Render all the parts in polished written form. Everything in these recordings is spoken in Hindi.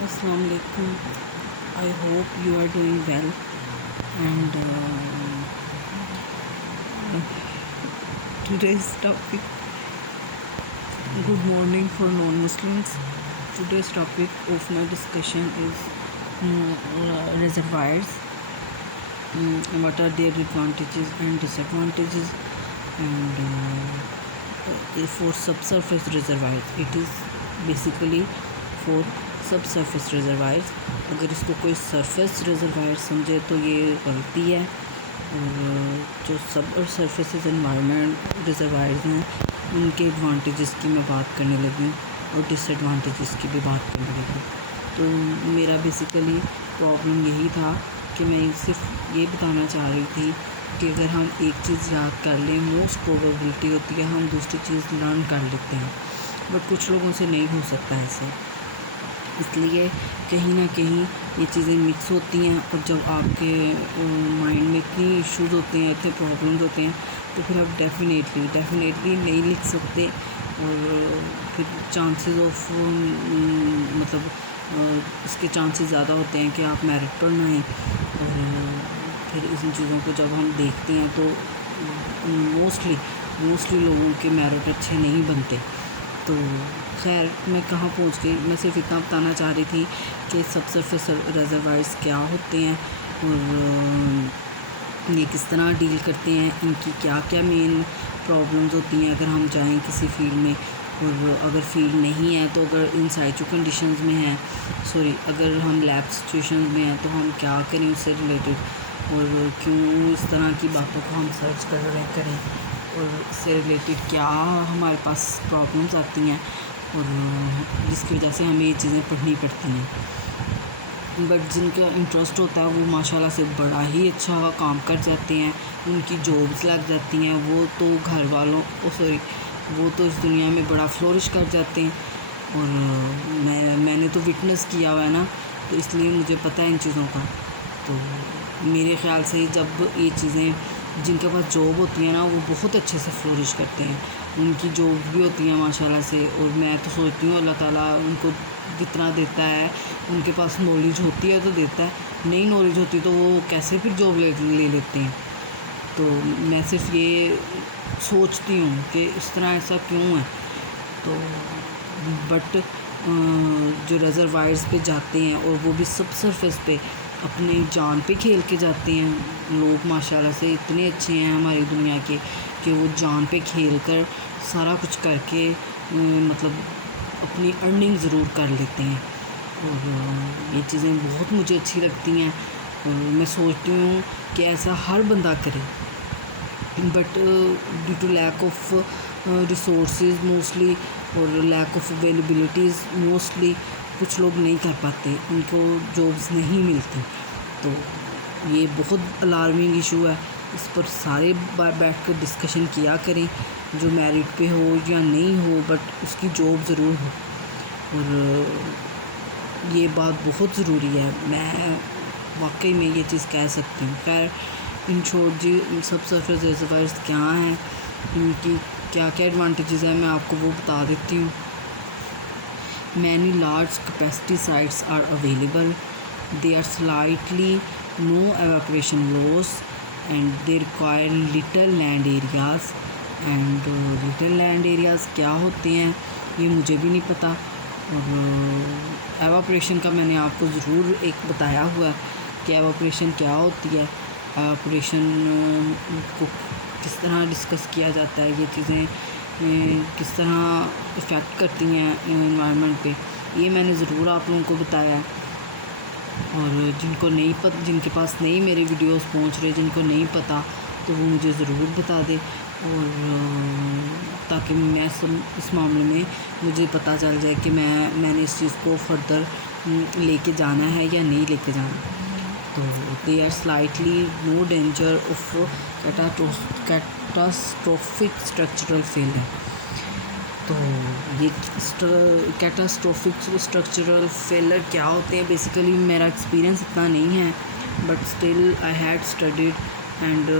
Assalamu alaikum. I hope you are doing well. And today's topic, good morning for non-Muslims. Today's topic of my discussion is reservoirs. What are their advantages and disadvantages? And for subsurface reservoirs, it is basically for subsurface reservoirs. अगर इसको कोई सरफेस रिजर्वायर समझे तो ये गलती है। और जो सब और सरफेस एनवायरनमेंट रिजर्वायर्स हैं उनके एडवांटेजेस की मैं बात करने लगी हूँ और डिसएडवांटेजेस की भी बात करने लगी हूँ। तो मेरा बेसिकली प्रॉब्लम यही था कि मैं सिर्फ ये बताना चाह रही थी कि अगर हम एक चीज़ याद कर लें, मोस्ट प्रोबेबिलिटी होती है हम दूसरी चीज़ लर्न कर लेते हैं, बट कुछ लोगों से नहीं हो सकता ऐसे। इसलिए कहीं ना कहीं ये चीज़ें मिक्स होती हैं और जब आपके माइंड में इतनी इश्यूज़ होते हैं, इतने प्रॉब्लम्स होते हैं, तो फिर आप डेफिनेटली नहीं लिख सकते। और फिर चांसेस ऑफ इसके चांसेस ज़्यादा होते हैं कि आप मेरिट पर ना आएँ। और फिर इन चीज़ों को जब हम देखते हैं तो मोस्टली लोगों के मेरिट अच्छे नहीं बनते। तो खैर, मैं कहाँ पहुँच गई, मैं सिर्फ इतना बताना चाह रही थी कि सबसरफेस रिजर्वायर्स क्या होते हैं और ये किस तरह डील करते हैं, इनकी क्या क्या मेन प्रॉब्लम्स होती हैं अगर हम जाएं किसी फील्ड में। और अगर फील्ड नहीं है तो अगर इन साइटू कंडीशंस में है, अगर हम लैब सिचुएशन में हैं तो हम क्या करें उससे रिलेटेड, और क्यों इस तरह की बातों को हम सर्च करें और इससे रिलेटेड क्या हमारे पास प्रॉब्लम्स आती हैं और जिसकी वजह से हमें ये चीज़ें पढ़नी पड़ती हैं। बट जिनका इंटरेस्ट होता है वो माशाल्लाह से बड़ा ही अच्छा काम कर जाते हैं, उनकी जॉब्स लग जाती हैं, वो तो इस दुनिया में बड़ा फ्लोरिश कर जाते हैं। और मैंने तो विटनेस किया हुआ है ना, तो इसलिए मुझे पता है इन चीज़ों का। तो मेरे ख़्याल से जब ये चीज़ें, जिनके पास जॉब होती है ना, वो बहुत अच्छे से फ्लोरिश करते हैं, उनकी जॉब भी होती है माशाल्लाह से। और मैं तो सोचती हूँ अल्लाह ताला उनको जितना देता है, उनके पास नॉलेज होती है तो देता है, नहीं नॉलेज होती तो वो कैसे फिर जॉब ले लेते हैं। तो मैं सिर्फ ये सोचती हूँ कि इस तरह ऐसा क्यों है। तो बट जो रिजर्वायर्स पे जाते हैं और वो भी सबसरफेस पे अपनी जान पे खेल के जाते हैं लोग, माशाल्लाह से इतने अच्छे हैं हमारी दुनिया के कि वो जान पे खेल कर सारा कुछ करके अपनी अर्निंग ज़रूर कर लेते हैं। और ये चीज़ें बहुत मुझे अच्छी लगती हैं और मैं सोचती हूँ कि ऐसा हर बंदा करे। But due to lack of resources mostly और लैक ऑफ अवेलेबिलिटीज़ मोस्टली कुछ लोग नहीं कर पाते, उनको जॉब्स नहीं मिलती। तो ये बहुत अलार्मिंग इशू है, इस पर सारे बैठ कर डिस्कशन किया करें, जो मेरिट पे हो या नहीं हो बट उसकी जॉब ज़रूर हो। और ये बात बहुत ज़रूरी है, मैं वाकई में ये चीज़ कह सकती हूँ। खैर, इन शॉर्ट जी सबसरफेस रिजर्वायर्स क्या हैं, इनकी क्या क्या एडवांटेजेस हैं, मैं आपको वो बता देती हूँ। Many large capacity sites are available. They are slightly no evaporation loss and they require little land areas. And little land areas क्या होते हैं ये मुझे भी नहीं पता। और एवापोरेशन का मैंने आपको ज़रूर एक बताया हुआ कि एवापोरेशन क्या होती है, एवापोरेशन को किस तरह डिस्कस किया जाता है, ये चीज़ें किस तरह इफ़ेक्ट करती हैं एनवायरनमेंट पे, ये मैंने ज़रूर आप लोगों को बताया है। और जिनके पास नहीं मेरे वीडियोस पहुंच रहे, जिनको नहीं पता, तो वो मुझे ज़रूर बता दे। और ताकि मैं इस मामले में मुझे पता चल जाए कि मैंने इस चीज़ को फर्दर लेके जाना है या नहीं लेके जाना। तो they are slightly no danger of catastrophic structural failure. तो ये कैटास्ट्रोफिक स्ट्रक्चरल फेलियर क्या होते हैं, बेसिकली मेरा एक्सपीरियंस इतना नहीं है, but still I had studied and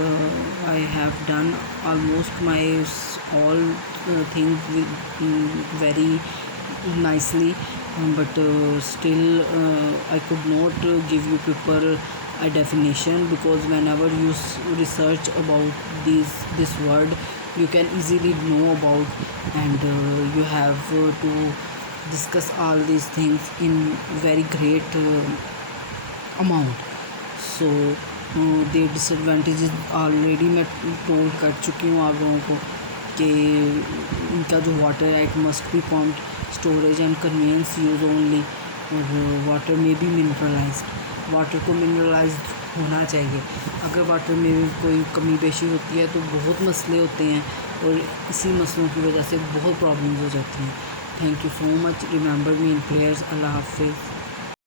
I have done almost my all things very nicely but still I could not give you people a definition, because whenever you research about this word, you can easily know about, and you have to discuss all these things in very great amount. So the disadvantages already मैं टोल कर चुकी हूँ आप लोगों को कि इनका जो वाटर है it must be pumped storage and convenience use only, और वाटर में भी मिनरलाइज्ड, वाटर को मिनरलाइज्ड होना चाहिए। अगर वाटर में भी कोई कमी पेशी होती है तो बहुत मसले होते हैं, और इसी मसलों की वजह से बहुत प्रॉब्लम्स हो जाती हैं। Thank you so much, remember me in prayers. Allah हाफिज़।